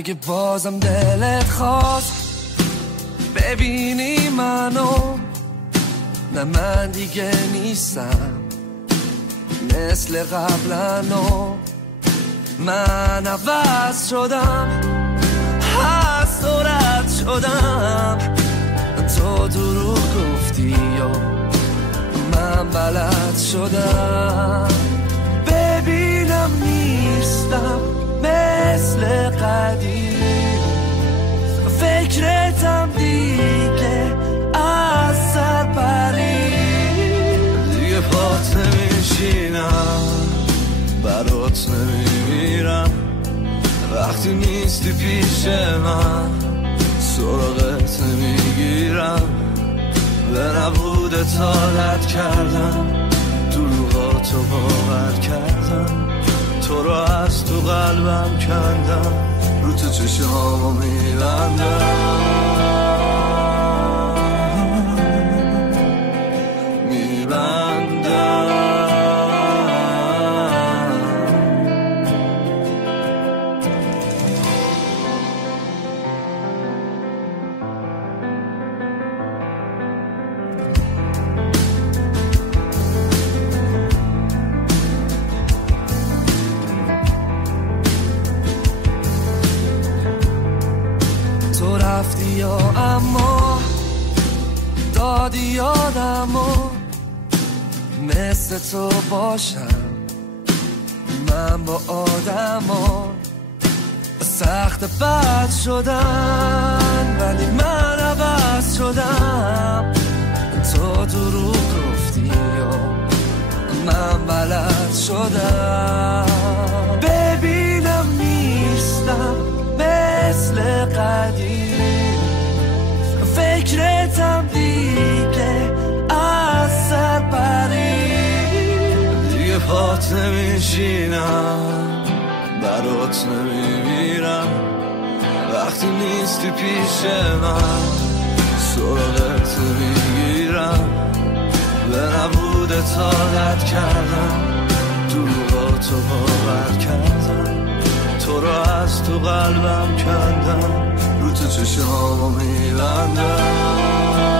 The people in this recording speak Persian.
اگه بازم دلت خواست ببینی منو، نه من دیگه نیستم مثل قبلنو، من عوض شدم، هست و رد شدم. تو دروغ گفتی و من بلد شدم. ببینم نیستم مثل قدیم، فکرتم دیگه از سر پرید. دیگه پات نمیشینم، برات نمیمیرم، وقتی نیستی پیش من سراغت نمیگیرم. به نبودت عادت کردم، دروغاتو باور کردم، تو رو از تو قلبم کندم، رو تو چشمامو میبندم. تو رفتی یا اما دادی یادمو، مثل تو باشم من با آدما. سخت بد شدن ولی من عوض شدم. تو دروغ گفتی و من بلد شدم. ببینم نیستم مثل قدیم، فکرتم دیگه از سر پرید. دیگه پات نمیشینم، برات نمیمیرم، وقتی نیستی پیش من سراغت نمیگیرم. به نبودت عادت کردم، دروغاتو باور کردم، تو رو از تو قلبم کندم، رو تو چشمامو میبندم.